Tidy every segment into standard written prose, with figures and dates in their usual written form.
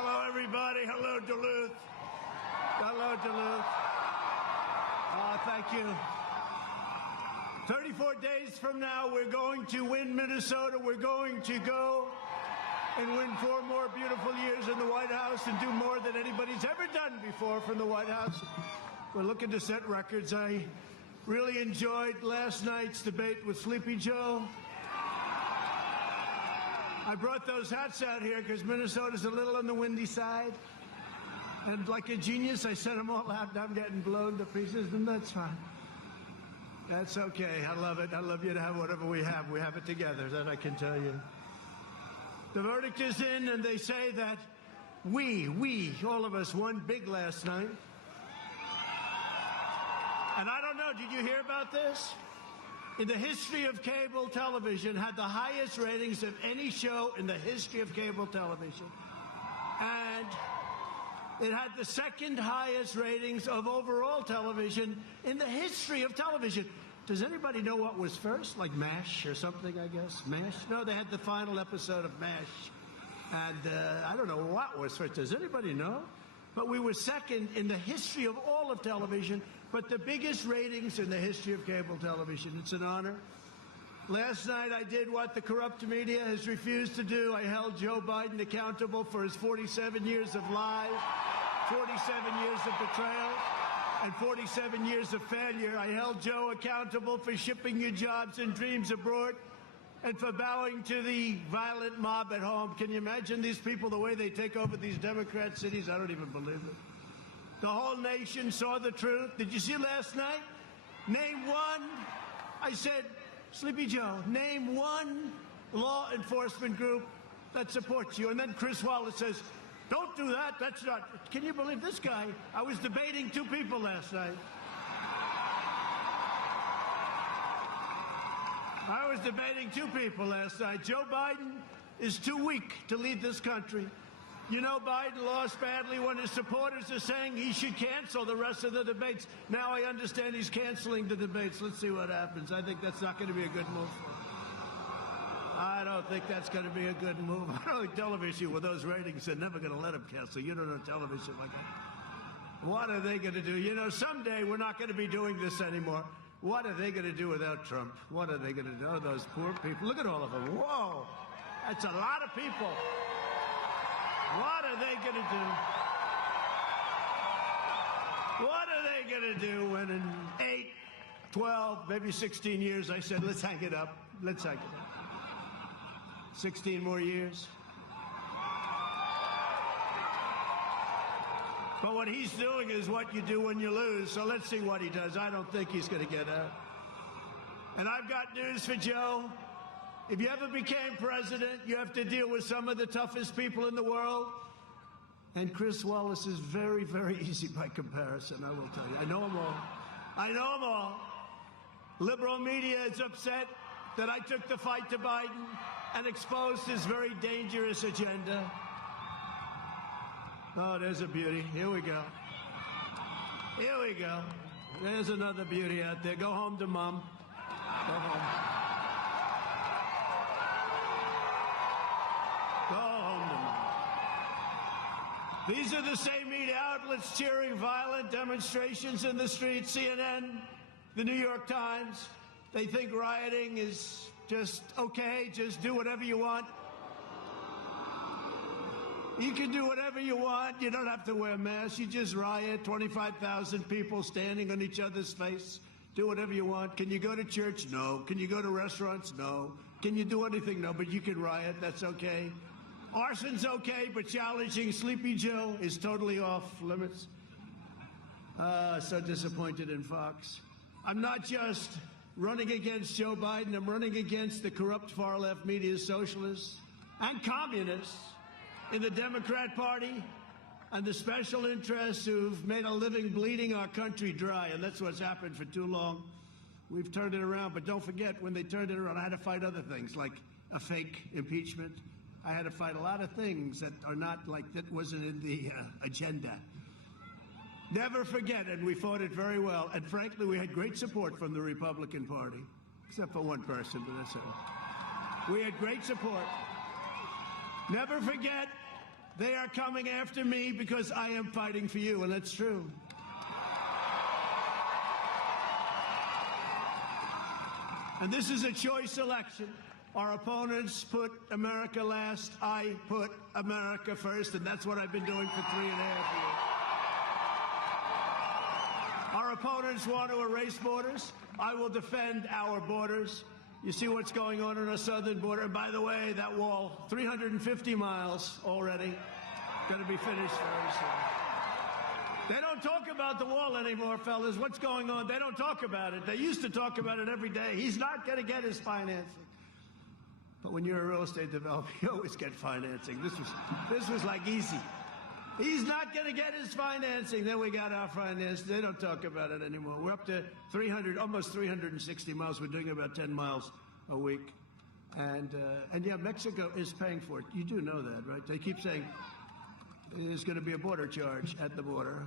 Hello, everybody. Hello, Duluth. Hello, Duluth. Thank you. 34 days from now, we're going to win Minnesota. We're going to go and win 4 more beautiful years in the White House and do more than anybody's ever done before from the White House. We're looking to set records. I really enjoyed last night's debate with Sleepy Joe. I brought those hats out here because Minnesota's a little on the windy side. And like a genius, I sent them all out. I'm getting blown to pieces, and that's fine. That's okay. I love it. I love you to have whatever we have. We have it together, that I can tell you. The verdict is in, and they say that we, all of us, won big last night. And I don't know, did you hear about this? In the history of cable television, had the highest ratings of any show in the history of cable television. And it had the second highest ratings of overall television in the history of television. Does anybody know what was first? Like MASH or something, I guess? MASH? No, they had the final episode of MASH. And I don't know what was first. Does anybody know? But we were second in the history of all of television, but the biggest ratings in the history of cable television. It's an honor. Last night I did what the corrupt media has refused to do. I held Joe Biden accountable for his 47 years of lies, 47 years of betrayal, and 47 years of failure. I held Joe accountable for shipping your jobs and dreams abroad and for bowing to the violent mob at home. Can you imagine these people, the way they take over these Democrat cities? I don't even believe it. The whole nation saw the truth. Did you see last night? Name one. I said, Sleepy Joe, name one law enforcement group that supports you. And then Chris Wallace says, don't do that. That's not. Can you believe this guy? I was debating 2 people last night. I was debating 2 people last night. Joe Biden is too weak to lead this country. You know, Biden lost badly when his supporters are saying he should cancel the rest of the debates. Now I understand he's canceling the debates. Let's see what happens. I think that's not going to be a good move for him. I don't think that's going to be a good move. I don't think television with those ratings, they're never going to let him cancel. You don't know television like that. What are they going to do? You know, someday we're not going to be doing this anymore. What are they going to do without Trump? What are they going to do? Oh, those poor people. Look at all of them. Whoa. That's a lot of people. What are they going to do? What are they going to do when in 8, 12, maybe 16 years, I said, let's hang it up. Let's hang it up. 16 more years. But what he's doing is what you do when you lose, so let's see what he does. I don't think he's going to get out. And I've got news for Joe. If you ever became president, you have to deal with some of the toughest people in the world. And Chris Wallace is very, very easy by comparison, I will tell you. I know them all. I know them all. Liberal media is upset that I took the fight to Biden and exposed his very dangerous agenda. Oh, there's a beauty. Here we go. Here we go. There's another beauty out there. Go home to Mom. Go home. Go home to Mom. These are the same media outlets cheering violent demonstrations in the streets. CNN, the New York Times. They think rioting is just okay. Just do whatever you want. You can do whatever you want. You don't have to wear masks. You just riot. 25,000 people standing on each other's face. Do whatever you want. Can you go to church? No. Can you go to restaurants? No. Can you do anything? No. But you can riot. That's okay. Arson's okay, but challenging Sleepy Joe is totally off limits. So disappointed in Fox. I'm not just running against Joe Biden. I'm running against the corrupt far-left media socialists and communists in the Democrat Party and the special interests who've made a living bleeding our country dry. And that's what's happened for too long. We've turned it around. But don't forget, when they turned it around, I had to fight other things like a fake impeachment. I had to fight a lot of things that are not like that wasn't in the agenda. Never forget, and we fought it very well. And frankly, we had great support from the Republican Party, except for one person, but that's it. We had great support. Never forget They are coming after me because I am fighting for you, and that's true. And this is a choice election. Our opponents put America last. I put America first, and that's what I've been doing for 3.5 years. Our opponents want to erase borders. I will defend our borders. You see what's going on our southern border. And by the way, that wall, 350 miles already, going to be finished very soon. They don't talk about the wall anymore, fellas. What's going on? They don't talk about it. They used to talk about it every day. He's not going to get his financing. But when you're a real estate developer, you always get financing. This was like easy. He's not going to get his financing. Then we got our finance. They don't talk about it anymore. We're up to 300, almost 360 miles. We're doing about 10 miles a week. And yeah, Mexico is paying for it. You do know that, right? They keep saying there's going to be a border charge at the border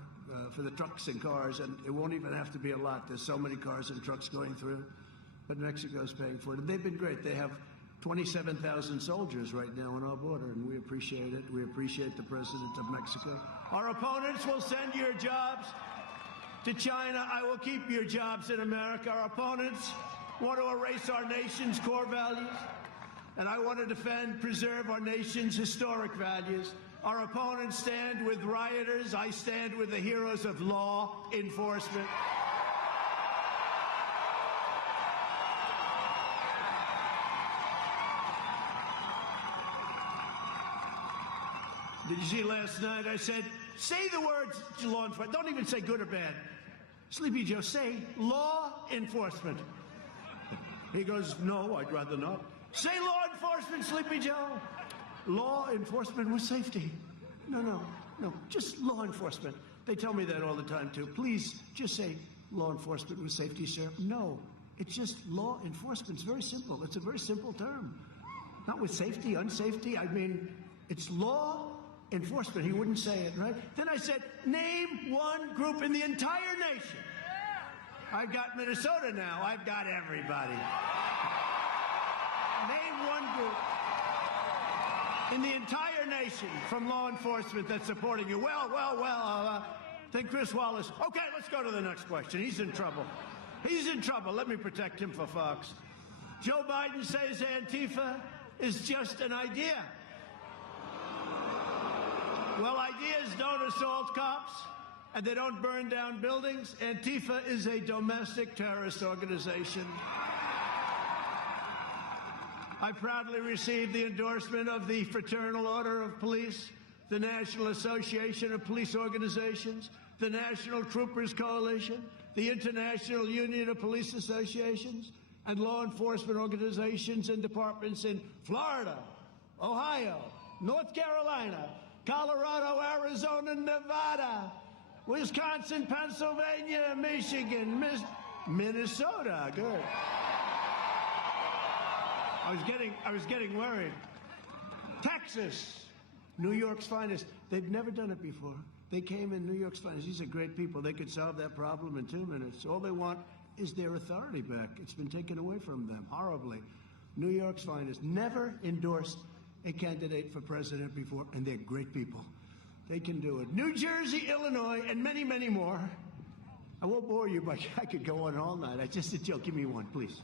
for the trucks and cars, and it won't even have to be a lot. There's so many cars and trucks going through. But Mexico's paying for it. And they've been great. They have 27,000 soldiers right now on our border, and we appreciate it. We appreciate the president of Mexico. Our opponents will send your jobs to China. I will keep your jobs in America. Our opponents want to erase our nation's core values, and I want to defend, preserve our nation's historic values. Our opponents stand with rioters. I stand with the heroes of law enforcement. Did you see last night? I said, say the words to law enforcement. Don't even say good or bad. Sleepy Joe, say law enforcement. He goes, no, I'd rather not. Say law enforcement, Sleepy Joe. Law enforcement with safety. No, just law enforcement. They tell me that all the time, too. Please, just say law enforcement with safety, sir. No, it's just law enforcement. It's very simple. It's a very simple term. Not with safety, unsafety. I mean, it's law enforcement. He wouldn't say it, right? Then I said, name one group in the entire nation. I've got Minnesota now. I've got everybody. Name one group in the entire nation from law enforcement that's supporting you. Well, then Chris Wallace. Okay, let's go to the next question. He's in trouble. He's in trouble. Let me protect him for Fox. Joe Biden says Antifa is just an idea. Well, ideas don't assault cops, and they don't burn down buildings. Antifa is a domestic terrorist organization. I proudly received the endorsement of the Fraternal Order of Police, the National Association of Police Organizations, the National Troopers Coalition, the International Union of Police Associations, and law enforcement organizations and departments in Florida, Ohio, North Carolina, Colorado, Arizona, Nevada, Wisconsin, Pennsylvania, Michigan, Minnesota. Good. I was getting worried. Texas, New York's finest. They've never done it before. They came in New York's finest. These are great people. They could solve that problem in 2 minutes. All they want is their authority back. It's been taken away from them horribly. New York's finest. Never endorsed a candidate for president before, and they're great people. They can do it. New Jersey, Illinois, and many, many more. I won't bore you, but I could go on all night. I just a joke. Give me one, please.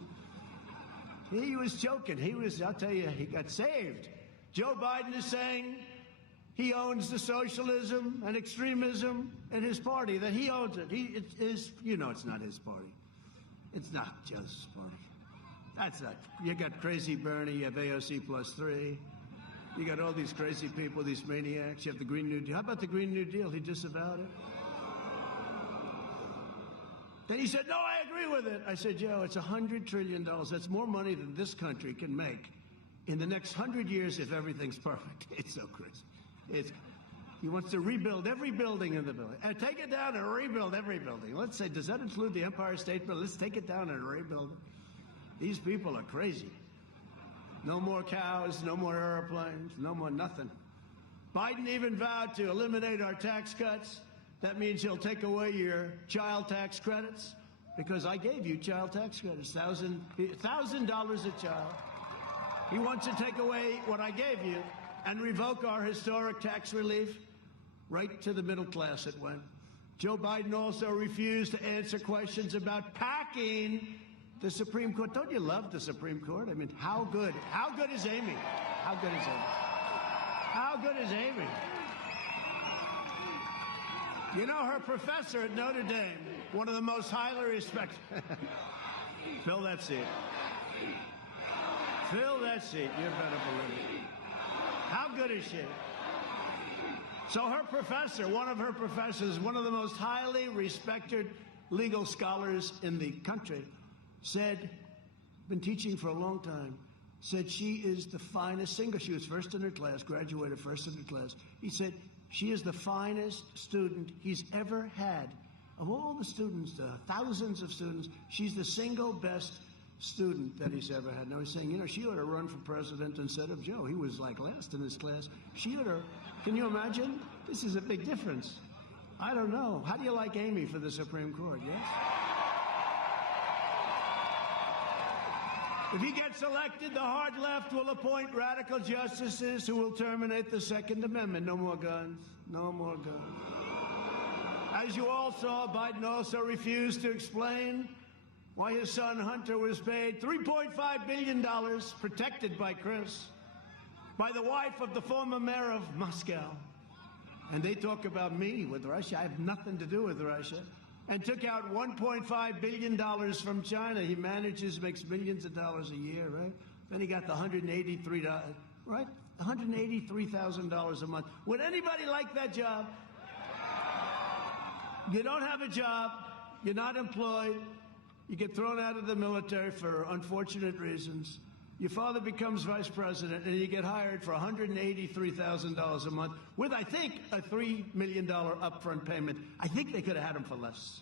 He was joking. I'll tell you, he got saved. Joe Biden is saying he owns the socialism and extremism in his party, that he owns it. It is, it's not his party. It's not Joe's party. That's not. You got crazy Bernie, you have AOC +3. You got all these crazy people, these maniacs. You have the Green New Deal. How about the Green New Deal? He disavowed it. Then he said, no, I agree with it. I said, Joe, it's $100 trillion. That's more money than this country can make in the next 100 years if everything's perfect. It's so crazy. He wants to rebuild every building in the building. Take it down and rebuild every building. Let's say, does that include the Empire State Building? Let's take it down and rebuild it. These people are crazy. No more cows, no more airplanes, no more nothing. Biden even vowed to eliminate our tax cuts. That means he'll take away your child tax credits, because I gave you child tax credits, $1,000 a child. He wants to take away what I gave you, and revoke our historic tax relief? Right to the middle class it went. Joe Biden also refused to answer questions about packing the Supreme Court. Don't you love the Supreme Court? I mean, how good is Amy? How good is Amy? How good is Amy? You know, her professor at Notre Dame, one of the most highly respected. Fill that seat. Fill that seat. You better believe it. How good is she? So her professor, one of her professors, one of the most highly respected legal scholars in the country, said, been teaching for a long time, said she is the finest singer. She was first in her class, graduated first in her class. He said she is the finest student he's ever had. Of all the students, thousands of students, she's the single best student that he's ever had. Now he's saying, you know, she ought to run for president instead of Joe. He was like last in his class. She ought to, can you imagine? This is a big difference. I don't know. How do you like Amy for the Supreme Court, yes? If he gets elected, the hard left will appoint radical justices who will terminate the Second Amendment. No more guns. No more guns. As you all saw, Biden also refused to explain why his son Hunter was paid $3.5 billion, protected by Chris, by the wife of the former mayor of Moscow. And they talk about me with Russia. I have nothing to do with Russia. And took out $1.5 billion from China. He makes millions of dollars a year, right? Then he got the $183, right? $183,000 a month. Would anybody like that job? You don't have a job. You're not employed. You get thrown out of the military for unfortunate reasons. Your father becomes vice president, and you get hired for $183,000 a month with, I think, a $3 million upfront payment. I think they could have had him for less.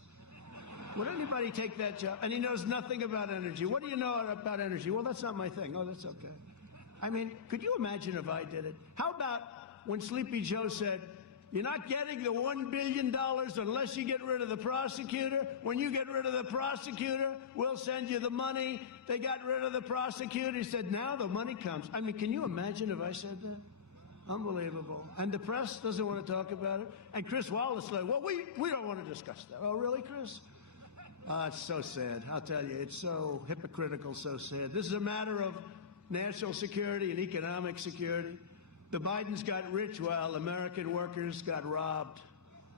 Would anybody take that job? And he knows nothing about energy. What do you know about energy? Well, that's not my thing. Oh, that's okay. I mean, could you imagine if I did it? How about when Sleepy Joe said, you're not getting the $1 billion unless you get rid of the prosecutor. When you get rid of the prosecutor, we'll send you the money. They got rid of the prosecutor. He said, now the money comes. I mean, can you imagine if I said that? Unbelievable. And the press doesn't want to talk about it. And Chris Wallace said, well, we don't want to discuss that. Oh, really, Chris? It's so sad. I'll tell you, it's so hypocritical, so sad. This is a matter of national security and economic security. The Bidens got rich while American workers got robbed.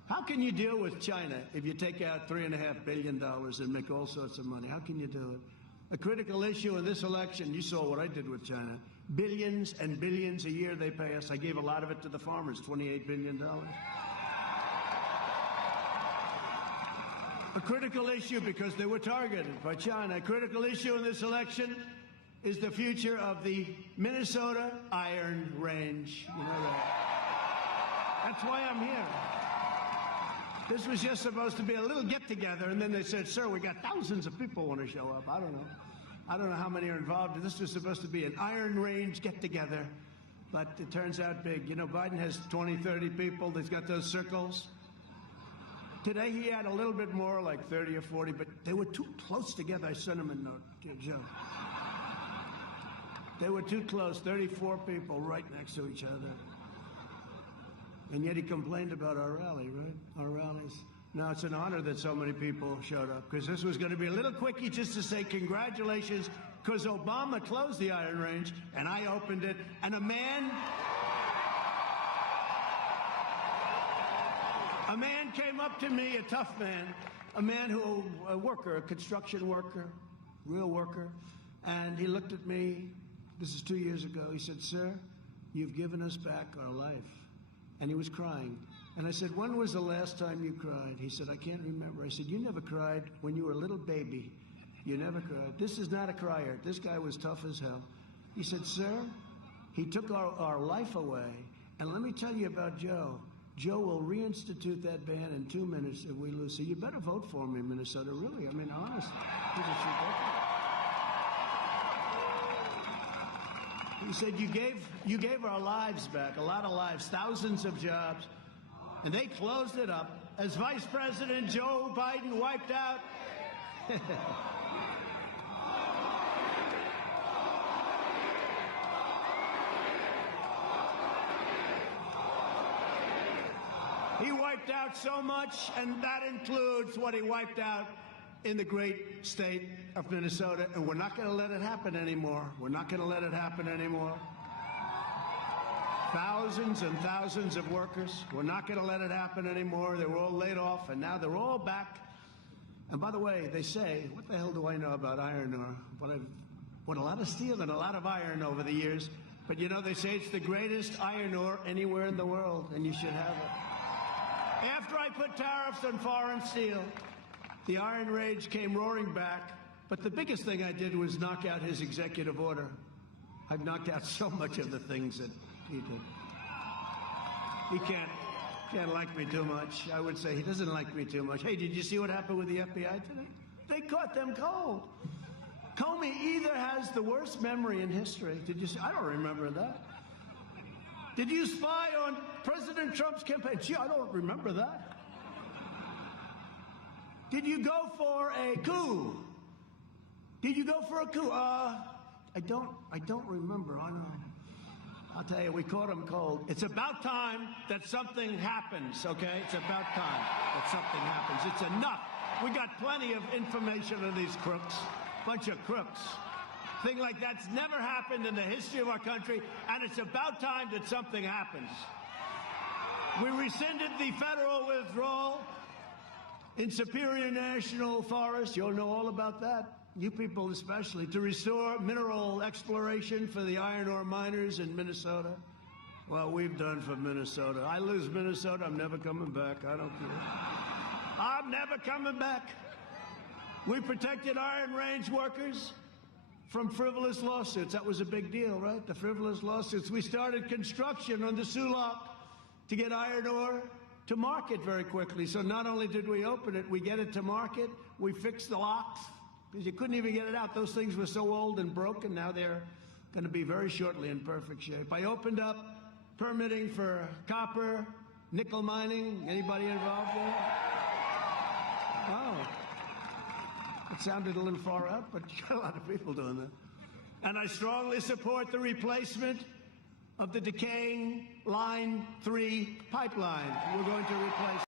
How can you deal with China if you take out $3.5 billion and make all sorts of money? How can you do it? A critical issue in this election, you saw what I did with China. Billions and billions a year they pay us. I gave a lot of it to the farmers, $28 billion. A critical issue because they were targeted by China. A critical issue in this election is the future of the Minnesota Iron Range. You know that. That's why I'm here. This was just supposed to be a little get-together, and then they said, sir, we got thousands of people want to show up. I don't know. I don't know how many are involved. This was supposed to be an Iron Range get-together, but it turns out big. You know, Biden has 20, 30 people. He's got those circles. Today he had a little bit more, like 30 or 40, but they were too close together. I sent him a note, Joe. They were too close, 34 people right next to each other. And yet he complained about our rally, right? Our rallies. Now, it's an honor that so many people showed up, because this was going to be a little quickie just to say congratulations, because Obama closed the Iron Range, and I opened it, and a man came up to me, a tough man, a man who, a worker, a construction worker, real worker, and he looked at me. This is 2 years ago. He said, sir, you've given us back our life. And he was crying. And I said, when was the last time you cried? He said, I can't remember. I said, you never cried when you were a little baby. You never cried. This is not a crier. This guy was tough as hell. He said, sir, he took our life away. And let me tell you about Joe. Joe will reinstitute that ban in 2 minutes if we lose. So you better vote for me, Minnesota. Really, I mean, honestly. He said, you gave our lives back, a lot of lives, thousands of jobs, and they closed it up as Vice President Joe Biden wiped out. He wiped out so much, and that includes what he wiped out in the great state of Minnesota, and we're not going to let it happen anymore. We're not going to let it happen anymore. Thousands and thousands of workers, we're not going to let it happen anymore. They were all laid off, and now they're all back. And by the way, they say, what the hell do I know about iron ore? But I've bought a lot of steel and a lot of iron over the years. But you know, they say it's the greatest iron ore anywhere in the world, and you should have it. After I put tariffs on foreign steel, the Iron Rage came roaring back, but the biggest thing I did was knock out his executive order. I've knocked out so much of the things that he did. He can't like me too much. I would say he doesn't like me too much. Hey, did you see what happened with the FBI today? They caught them cold. Comey either has the worst memory in history. Did you see? I don't remember that. Did you spy on President Trump's campaign? Gee, I don't remember that. Did you go for a coup? Did you go for a coup? I don't remember. I'll tell you, we caught him cold. It's about time that something happens, okay? It's about time that something happens. It's enough. We got plenty of information on these crooks. Bunch of crooks. Thing like that's never happened in the history of our country, and it's about time that something happens. We rescinded the federal withdrawal in Superior National Forest. You'll know all about that. You people especially, to restore mineral exploration for the iron ore miners in Minnesota. Well, we've done for Minnesota. I lose Minnesota, I'm never coming back. I don't care. I'm never coming back. We protected Iron Range workers from frivolous lawsuits. That was a big deal, right? The frivolous lawsuits. We started construction on the Sulak to get iron ore to market very quickly. So not only did we open it, we get it to market. We fixed the locks because you couldn't even get it out. Those things were so old and broken. Now they're going to be very shortly in perfect shape. I opened up permitting for copper, nickel mining. Anybody involved there? Oh. It sounded a little far out, but you got a lot of people doing that. And I strongly support the replacement of the decaying Line 3 pipeline. We're going to replace